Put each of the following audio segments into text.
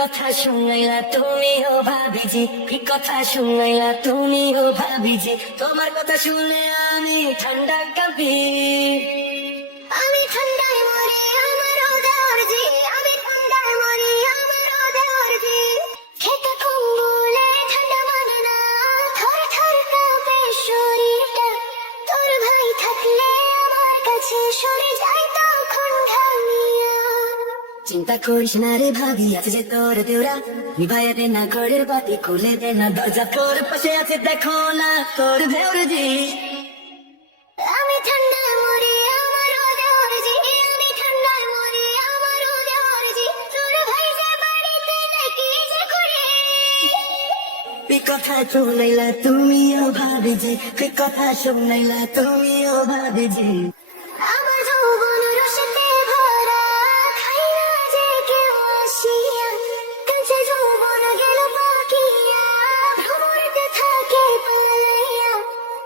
কথা শুনাইলা তুমি ও ভাবিজি, কি কথা শুনাইলা তুমি ও ভাবিজি, তোমার কথা শুনে আমি ঠান্ডা কাঁপি। আমি ঠান্ডায় মরি আমার দরজি, আমি ঠান্ডায় মরি আমার দরজি। খেতে কম্বলে ঠান্ডা মানে না, থর থর কাঁপে শরীরটা। তোর ভাই থাকলে আমার কাছে সরে যায় তখন ঘামিয়া। চিন্তা করিস না রে ভাবি, আছে যে তোর দেওরা, নিভাইয়া দে না ঘরের বাতি, খুলে দে না দরজা, তোর পাশে আছে দেখো না তোর ভেউরজি। আমি ঠান্ডায় মরি আমার দরজি, আমি ঠান্ডায় মরি আমার দরজি। তোর ভাই যে বাড়িতে নাকি যে করে। কি কথা শুনাইলা তুমি ও ভাবিজি, কি কথা শুনাইলা তুমি ও ভাবিজি। আমার যৌবন রসেতে ভরা, খাই না যে কেউ আসিয়া। কাছে যৌবন গেল পাকিয়া, ভ্রমরতে থাকে পালাইয়া।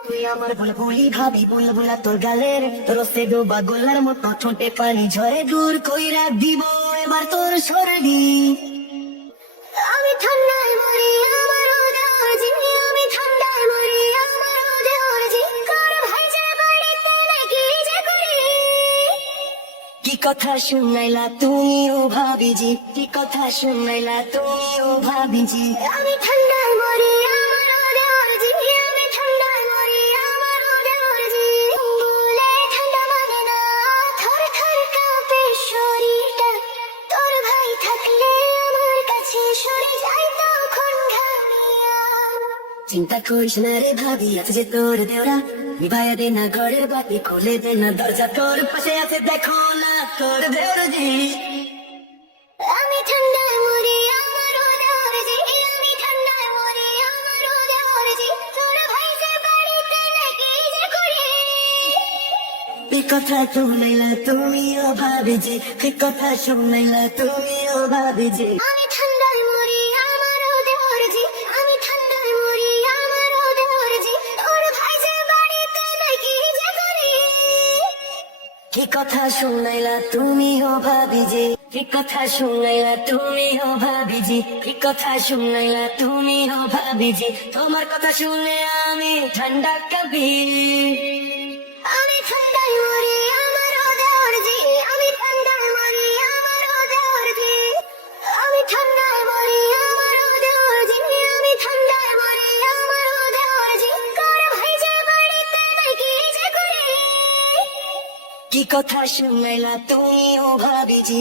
তুই আমার বলে বলি ভাবি, বলে বলা তোর গালের, তোর সে ডোবা গোলার মতো ঠোঁটে পানি ঝরে, দূর কইরা দিব এবার তোর সরদি। আমি ঠান্ডায় মরি আমার দরজি, আমি ঠান্ডায় মরি আমার দরজি। কার ভাই যে বাড়িতে নাকি যে করে। কি কথা শুনাইলা তুমি ও ভাবিজি, কি কথা শুনাইলা তুমি ও ভাবিজি। আমি ঠান্ডায় মরি আমার দরজি, আমি ঠান্ডায় মরি আমার দরজি। বলে ঠান্ডা মানে না, থর থর কাঁপে শরীরটা। তোর ভাই থাকলে আমার কাছে সরে যায় তখন ঘামিয়া। চিন্তা করিস না রে ভাবি, আছে যে তোর দেওরা, নিভাইয়া দে না ঘরের বাতি, খুলে দে না দরজা, তোর পাশে আছে দেখো না তোর দেওরজি। আমি ঠান্ডায় মরি আমার দরজি, আমি ঠান্ডায় মরি আমার দরজি। তোর ভাই যে বাড়িতে নাকি যে করে। কি কথা শুনাইলা তুমি ও ভাবিজি, কি কথা শুনাইলা তুমি ও ভাবিজি। আমি ঠান্ডায় মরি আমার দরজি, আমি ঠান্ডায় মরি আমার দরজি। তোর ভাই যে বাড়িতে নাকি যে করে। কি কথা শুনাইলা তুমি ও ভাবিজি, কি কথা শুনাইলা তুমি ও ভাবিজি, কি কথা শুনাইলা তুমি ও ভাবিজি, তোমার কথা শুনে আমি ঠান্ডা কাঁপি। আমি ঠান্ডায় মরি আমার দরজি, আমি ঠান্ডায় মরি আমার দরজি। আমি ঠান্ডায় মরি আমার দরজি, আমি ঠান্ডায় মরি আমার দরজি। কার ভাই যে বাড়িতে নাকি যে করে। কি কথা শুনাইলা তুমি ও ভাবিজি।